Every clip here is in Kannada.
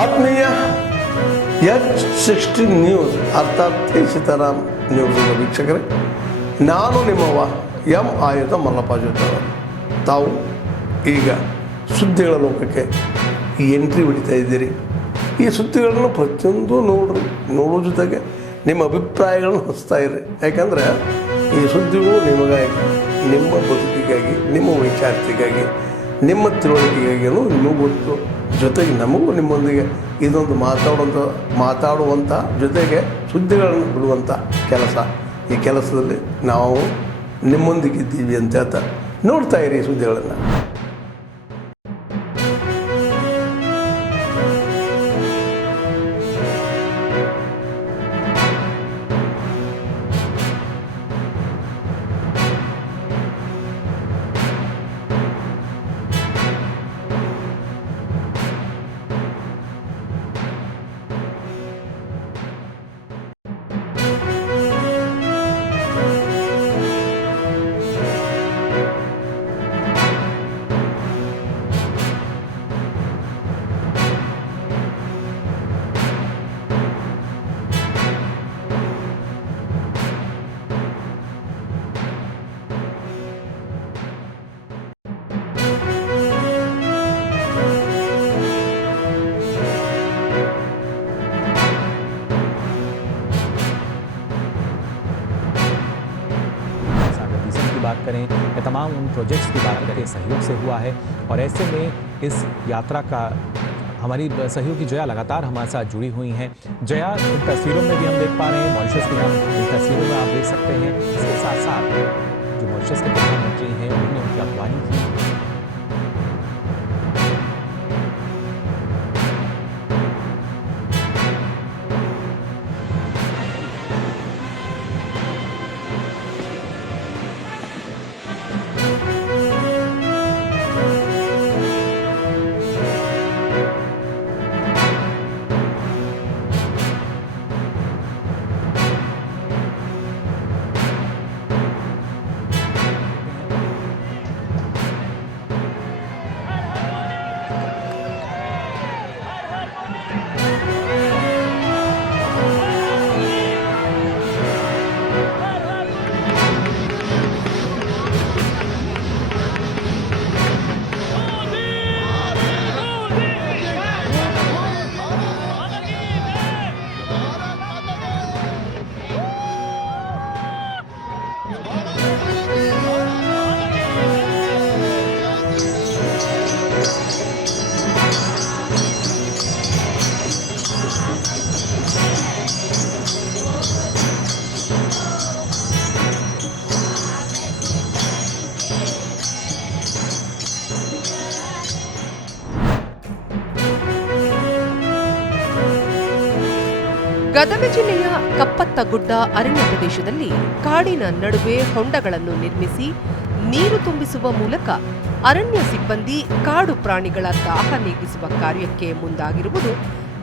ಆತ್ಮೀಯ H16 ನ್ಯೂಸ್ ಅರ್ಥಾತ್ ಸೀತಾರಾಮ್ ನ್ಯೂಸ್ ವೀಕ್ಷಕರೇ, ನಾನು ನಿಮ್ಮವ ಎಂ ಆಯುಧ ಮಲ್ಲಪ್ಪ ಜೊತೆ. ತಾವು ಈಗ ಸುದ್ದಿಗಳ ಲೋಕಕ್ಕೆ ಎಂಟ್ರಿ ಹೊಡಿತಾ ಇದ್ದೀರಿ. ಈ ಸುದ್ದಿಗಳನ್ನು ಪ್ರತಿಯೊಂದು ನೋಡೋ ಜೊತೆಗೆ ನಿಮ್ಮ ಅಭಿಪ್ರಾಯಗಳನ್ನು ಹಚ್ತಾ ಇರಿ. ಯಾಕಂದರೆ ಈ ಸುದ್ದಿಗಳು ನಿಮಗಾಗಿ, ನಿಮ್ಮ ಬದುಕಿಗಾಗಿ, ನಿಮ್ಮ ವೈಚಾರಿಕೆಗಾಗಿ, ನಿಮ್ಮ ತಿಳುವಳಿಕೆಗಾಗಿಯೂ ನಿಮಗೂ ಗೊತ್ತು. ಜೊತೆಗೆ ನಮಗೂ ನಿಮ್ಮೊಂದಿಗೆ ಇದೊಂದು ಮಾತಾಡುವಂಥ ಜೊತೆಗೆ ಸುದ್ದಿಗಳನ್ನು ಬಿಡುವಂಥ ಕೆಲಸ. ಈ ಕೆಲಸದಲ್ಲಿ ನಾವು ನಿಮ್ಮೊಂದಿಗಿದ್ದೀವಿ ಅಂತ ಹೇಳ್ತಾ ನೋಡ್ತಾ ಇರಿ ಸುದ್ದಿಗಳನ್ನು. बात करें या तमाम उन प्रोजेक्ट्स की बात करें, सहयोग से हुआ है। और ऐसे में इस यात्रा का हमारी सहयोगी जया लगातार हमारे साथ जुड़ी हुई हैं। जया, इन तस्वीरों में भी हम देख पा रहे हैं, मॉरिशस की हम इन तस्वीरों में आप देख सकते हैं। इसके साथ साथ जो मॉरिशस के प्रधानमंत्री हैं उन्होंने उनकी अगवानी की। ಗದಗ ಜಿಲ್ಲೆಯ ಕಪ್ಪತ್ತಗುಡ್ಡ ಅರಣ್ಯ ಪ್ರದೇಶದಲ್ಲಿ ಕಾಡಿನ ನಡುವೆ ಹೊಂಡಗಳನ್ನು ನಿರ್ಮಿಸಿ ನೀರು ತುಂಬಿಸುವ ಮೂಲಕ ಅರಣ್ಯ ಸಿಬ್ಬಂದಿ ಕಾಡು ಪ್ರಾಣಿಗಳ ದಾಹ ನೀಗಿಸುವ ಕಾರ್ಯಕ್ಕೆ ಮುಂದಾಗಿರುವುದು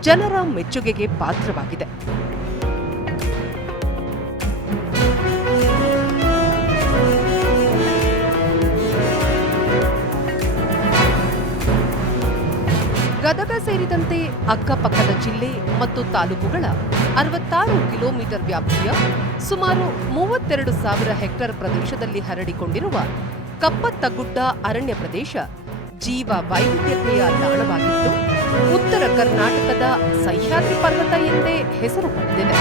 ಜನರ ಮೆಚ್ಚುಗೆಗೆ ಪಾತ್ರವಾಗಿದೆ. ಗದಗ ಸೇರಿದಂತೆ ಅಕ್ಕಪಕ್ಕದ ಜಿಲ್ಲೆ ಮತ್ತು ತಾಲೂಕುಗಳ 66 ಕಿಲೋಮೀಟರ್ ವ್ಯಾಪ್ತಿಯ ಸುಮಾರು 32,000 ಹೆಕ್ಟೇರ್ ಪ್ರದೇಶದಲ್ಲಿ ಹರಡಿಕೊಂಡಿರುವ ಕಪ್ಪತ್ತಗುಡ್ಡ ಅರಣ್ಯ ಪ್ರದೇಶ ಜೀವ ವೈವಿಧ್ಯತೆಯ ತಾಣವಾಗಿದ್ದು ಉತ್ತರ ಕರ್ನಾಟಕದ ಸಹ್ಯಾದ್ರಿ ಪರ್ವತ ಎಂದೇ ಹೆಸರು ಪಡೆದಿದೆ.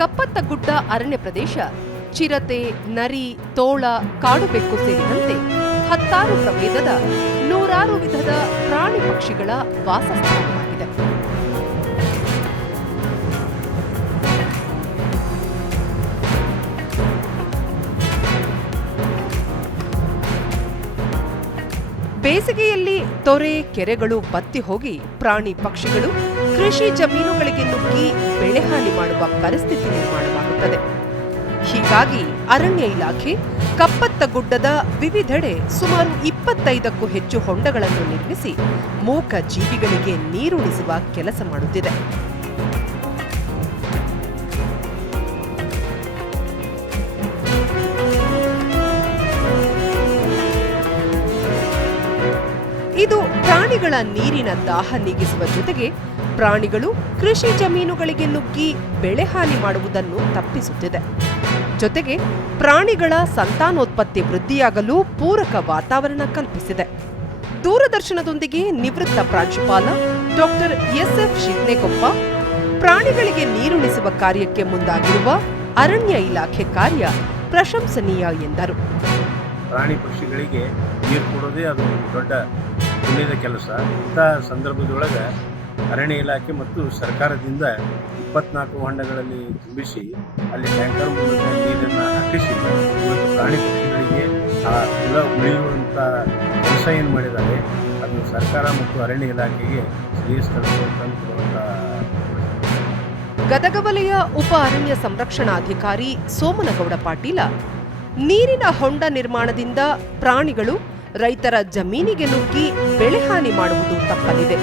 ಕಪ್ಪತ್ತಗುಡ್ಡ ಅರಣ್ಯ ಪ್ರದೇಶ ಚಿರತೆ, ನರಿ, ತೋಳ, ಕಾಡುಬೆಕ್ಕು ಸೇರಿದಂತೆ 16 ಪ್ರಭೇದದ 106 ವಿಧದ ಪ್ರಾಣಿ ಪಕ್ಷಿಗಳ ವಾಸಸ್ಥಾನವಾಗಿದೆ. ಬೇಸಿಗೆಯಲ್ಲಿ ತೊರೆ, ಕೆರೆಗಳು ಬತ್ತಿ ಹೋಗಿ ಪ್ರಾಣಿ ಪಕ್ಷಿಗಳು ಕೃಷಿ ಜಮೀನುಗಳಿಗೆ ನುಗ್ಗಿ ಬೆಳೆಹಾನಿ ಮಾಡುವ ಪರಿಸ್ಥಿತಿ ನಿರ್ಮಾಣವಾಗುತ್ತದೆ. ಹೀಗಾಗಿ ಅರಣ್ಯ ಇಲಾಖೆ ಕಪ್ಪತ್ತಗುಡ್ಡದ ವಿವಿಧೆಡೆ ಸುಮಾರು 25ಕ್ಕೂ ಹೆಚ್ಚು ಹೊಂಡಗಳನ್ನು ನಿರ್ಮಿಸಿ ಮೂಕ ಜೀವಿಗಳಿಗೆ ನೀರುಣಿಸುವ ಕೆಲಸ ಮಾಡುತ್ತಿದೆ. ಪ್ರಾಣಿಗಳ ನೀರಿನ ದಾಹ ನೀಗಿಸುವ ಜೊತೆಗೆ ಪ್ರಾಣಿಗಳು ಕೃಷಿ ಜಮೀನುಗಳಿಗೆ ನುಗ್ಗಿ ಬೆಳೆಹಾನಿ ಮಾಡುವುದನ್ನು ತಪ್ಪಿಸುತ್ತಿದೆ. ಜೊತೆಗೆ ಪ್ರಾಣಿಗಳ ಸಂತಾನೋತ್ಪತ್ತಿ ವೃದ್ಧಿಯಾಗಲು ಪೂರಕ ವಾತಾವರಣ ಕಲ್ಪಿಸಿದೆ. ದೂರದರ್ಶನದೊಂದಿಗೆ ನಿವೃತ್ತ ಪ್ರಾಂಶುಪಾಲ ಡಾಕ್ಟರ್ ಎಸ್.ಎಫ್. ಶಿಡ್ನೆಕೊಪ್ಪ ಪ್ರಾಣಿಗಳಿಗೆ ನೀರುಣಿಸುವ ಕಾರ್ಯಕ್ಕೆ ಮುಂದಾಗಿರುವ ಅರಣ್ಯ ಇಲಾಖೆ ಕಾರ್ಯ ಪ್ರಶಂಸನೀಯ ಎಂದರು. ಪ್ರಾಣಿ ಪಕ್ಷಿಗಳಿಗೆ ನೀರು ಕೊಡೋದೇ ಅದು ಒಂದು ದೊಡ್ಡ ಪುಣ್ಯದ ಕೆಲಸ. ಇಂಥ ಸಂದರ್ಭದೊಳಗೆ ಅರಣ್ಯ ಇಲಾಖೆ ಮತ್ತು ಸರ್ಕಾರದಿಂದ 24 ಹೊಂಡಗಳಲ್ಲಿ ತುಂಬಿಸಿ ಅಲ್ಲಿ ಟ್ಯಾಂಕರ್ ಮೂಲಕ ನೀರನ್ನು ಹಾಕಿಸಿ ಇವತ್ತು ಪ್ರಾಣಿ ಪಕ್ಷಿಗಳಿಗೆ ಆ ಕುಲ ಉಳಿಯುವಂಥ ಕೆಲಸ ಏನು ಮಾಡಿದ್ದಾರೆ ಅದು ಸರ್ಕಾರ ಮತ್ತು ಅರಣ್ಯ ಇಲಾಖೆಗೆ ಶ್ರೇಯಸ್ಕರಿಸುವಂಥ. ಗದಗ ವಲಯ ಉಪ ಅರಣ್ಯ ಸಂರಕ್ಷಣಾಧಿಕಾರಿ ಸೋಮನಗೌಡ ಪಾಟೀಲ ನೀರಿನ ಹೊಂಡ ನಿರ್ಮಾಣದಿಂದ ಪ್ರಾಣಿಗಳು ರೈತರ ಜಮೀನಿಗೆ ನುಗ್ಗಿ ಬೆಳೆಹಾನಿ ಮಾಡುವುದು ತಪ್ಪಲಿದೆ.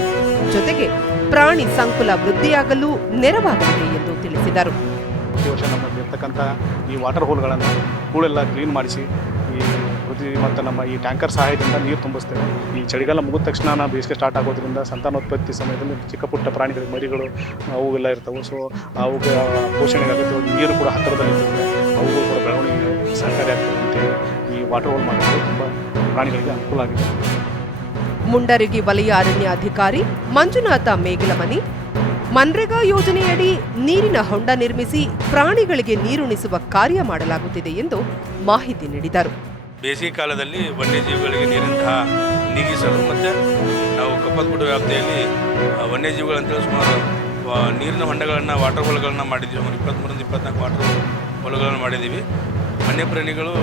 ಜೊತೆಗೆ ಪ್ರಾಣಿ ಸಂಕುಲ ವೃದ್ಧಿಯಾಗಲು ನೆರವಾಗಲಿದೆ ಎಂದು ತಿಳಿಸಿದರು. ಈ ವರ್ಷ ನಮ್ಮಲ್ಲಿರ್ತಕ್ಕಂಥ ಈ ವಾಟರ್ ಹೋಲ್ಗಳನ್ನು ಹೂಳೆಲ್ಲ ಕ್ಲೀನ್ ಮಾಡಿಸಿ ಮತ್ತು ನಮ್ಮ ಈ ಟ್ಯಾಂಕರ್ ಸಹಾಯದಿಂದ ನೀರು ತುಂಬಿಸ್ತೇವೆ. ಈ ಚಳಿಗಾಲ ಮುಗಿದ ತಕ್ಷಣ ಬೇಸಿಗೆ ಸ್ಟಾರ್ಟ್ ಆಗೋದ್ರಿಂದ ಸಂತಾನೋತ್ಪತ್ತಿ ಸಮಯದಲ್ಲಿ ಚಿಕ್ಕ ಪುಟ್ಟ ಪ್ರಾಣಿಗಳು ಮರಿಗಳು ಅವುಗೆಲ್ಲ ಇರ್ತವೆ. ಸೊ ಅವುಗೆ ಪೋಷಣೆಗಾಗುತ್ತೆ. ನೀರು ಕೂಡ ಹತ್ತಿರದಲ್ಲಿರ್ತದೆ, ಅವುಗಳು ಕೂಡ ಬೆಳವಣಿಗೆ ಸಹಕಾರಿ ಆಗ್ತದೆ ಅಂತೇಳಿ ಈ ವಾಟರ್ ಹೋಲ್ ಮಾಡೋದು ತುಂಬ ಪ್ರಾಣಿಗಳಿಗೆ ಅನುಕೂಲ ಆಗಿದೆ. ಮುಂಡರಗಿ ವಲಯ ಅರಣ್ಯಾಧಿಕಾರಿ ಮಂಜುನಾಥ ಮೇಗಿಲಮನಿ ಮನ್ರೇಗಾ ಯೋಜನೆಯಡಿ ನೀರಿನ ಹೊಂಡ ನಿರ್ಮಿಸಿ ಪ್ರಾಣಿಗಳಿಗೆ ನೀರುಣಿಸುವ ಕಾರ್ಯ ಮಾಡಲಾಗುತ್ತಿದೆ ಎಂದು ಮಾಹಿತಿ ನೀಡಿದರು. ಬೇಸಿಗೆ ಕಾಲದಲ್ಲಿ ವನ್ಯಜೀವಿಗಳಿಗೆ ನೀರಿನ ನೀಗಿಸಲು ಮತ್ತು ನಾವು ಕಪ್ಪತ್ಗುಡ್ಡ ವ್ಯಾಪ್ತಿಯಲ್ಲಿ ವನ್ಯಜೀವಿಗಳಂತೇಳಿ ಸುಮಾರು ನೀರಿನ ಹೊಂಡಗಳನ್ನು ವಾಟರ್ ಹೋಲ್ಗಳನ್ನು ಮಾಡಿದ್ದೀವಿ. ಸುಮಾರು 23-24 ವಾಟರ್ ಹೋಲ್ಗಳನ್ನು ಮಾಡಿದ್ದೀವಿ. ವನ್ಯಪ್ರಾಣಿಗಳು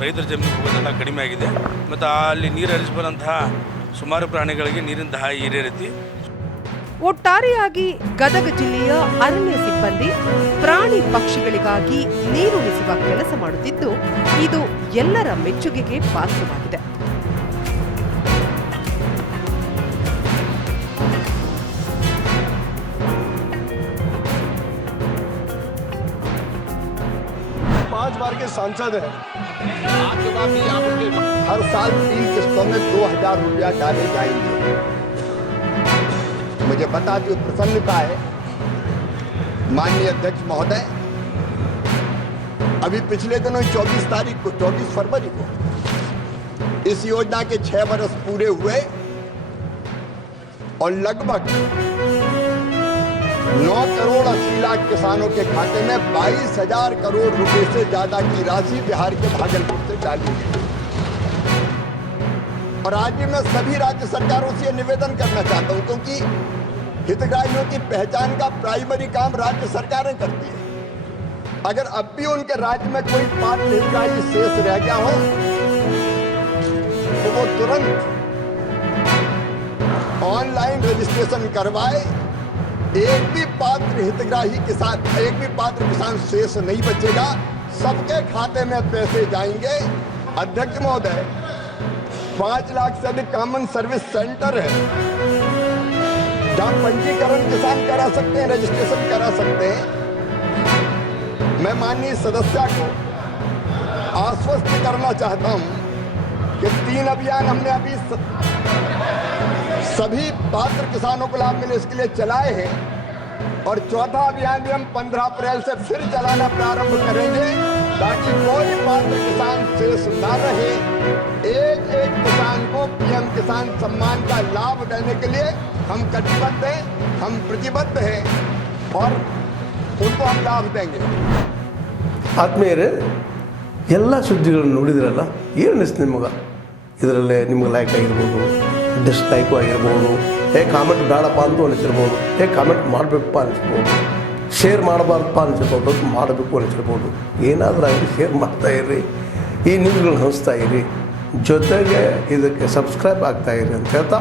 ರೈತರ ಜಮೀನು ಹೋಗೋದೆಲ್ಲ ಕಡಿಮೆ ಆಗಿದೆ ಮತ್ತು ಅಲ್ಲಿ ನೀರು ಹರಿಸಿ ಬರುವಂತಹ ಸುಮಾರು ಪ್ರಾಣಿಗಳಿಗೆ ನೀರಿನ ದಾಹ ಈಡೇ ರೀತಿ. ಒಟ್ಟಾರೆಯಾಗಿ ಗದಗ ಜಿಲ್ಲೆಯ ಅರಣ್ಯ ಸಿಬ್ಬಂದಿ ಪ್ರಾಣಿ ಪಕ್ಷಿಗಳಿಗಾಗಿ ನೀರುಣಿಸುವ ಕೆಲಸ ಮಾಡುತ್ತಿದ್ದು ಇದು ಎಲ್ಲರ ಮೆಚ್ಚುಗೆಗೆ ಪಾತ್ರವಾಗಿದೆ. बार के सांसद हैं। आपके बाद भी आपके हर साल 3 किस्तों में 2000 रुपया डाले जाएंगे। मुझे बताते हुए प्रसन्नता है माननीय अध्यक्ष महोदय, अभी पिछले दिनों 24 फरवरी को इस योजना के 6 वर्ष पूरे हुए और लगभग 9 करोड़ 80 लाख किसानों के खाते में 22,000 करोड़ रुपए से ज्यादा की राशि बिहार के भागलपुर से डाली गई। और आज भी मैं सभी राज्य सरकारों से निवेदन करना चाहता हूं, क्योंकि हितग्राहियों की पहचान का प्राइमरी काम राज्य सरकारें करती है। अगर अब भी उनके राज्य में कोई पात्र हितग्राही शेष रह गया हो तो वो तुरंत ऑनलाइन रजिस्ट्रेशन करवाए। एक भी पात्र किसान शेष नहीं बचेगा, सबके खाते में पैसे जाएंगे। अध्यक्ष महोदय, 5 लाख से अधिक कॉमन सर्विस सेंटर है जहां पंजीकरण किसान करा सकते हैं, रजिस्ट्रेशन करा सकते हैं। मैं माननीय सदस्य को आश्वस्त करना चाहता हूं कि 3 अभियान हमने अभी सभी पात्र किसानों को लाभ मिले इसके लिए चलाए हैं और चौथा अभियान भी हम 15 अप्रैल से फिर चलाना प्रारंभ करेंगे ताकि कोई पात्र किसान शेष ना रहे। एक किसान को पीएम किसान सम्मान का लाभ देने के लिए हम कटिबद्ध हैं, हम प्रतिबद्ध हैं और उनको हम लाभ देंगे। ಆತ್ಮೀಯರೇ, ಎಲ್ಲ ಸುದ್ದಿಗಳನ್ನು ನೋಡಿದ್ರಲ್ಲ, ಏನು ಅನಿಸ್ತು ನಿಮಗೆ? ಇದರಲ್ಲೇ ನಿಮ್ಗೆ ಲೈಕ್ ಆಗಿರ್ಬೋದು, ಡಿಸ್ಲೈಕು ಆಗಿರ್ಬೋದು, ಕಾಮೆಂಟ್ ಬೇಡಪ್ಪ ಅಂತೂ ಅನಿಸಿರ್ಬೋದು, ಕಾಮೆಂಟ್ ಮಾಡಬೇಕಪ್ಪ ಅನಿಸ್ಬೋದು, ಶೇರ್ ಮಾಡಬಾರ್ದಪ್ಪ ಅನಿಸಿರ್ಬೋದು, ಮಾಡಬೇಕು ಅನಿಸಿರ್ಬೋದು. ಏನಾದರೂ ಆಗಲಿ ಶೇರ್ ಮಾಡ್ತಾಯಿರ್ರಿ, ಈ ನ್ಯೂಸ್ಗಳನ್ನ ಹಂಚ್ತಾ ಇರಿ, ಜೊತೆಗೆ ಇದಕ್ಕೆ ಸಬ್ಸ್ಕ್ರೈಬ್ ಆಗ್ತಾಯಿರಿ ಅಂತ ಹೇಳ್ತಾ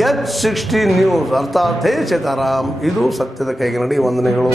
H60 ನ್ಯೂಸ್ ಅರ್ಥಾತ್ ಹೇ ಸೀತಾರಾಮ್, ಇದು ಸತ್ಯದ ಕೈಗೆ ನಡಿ. ವಂದನೆಗಳು.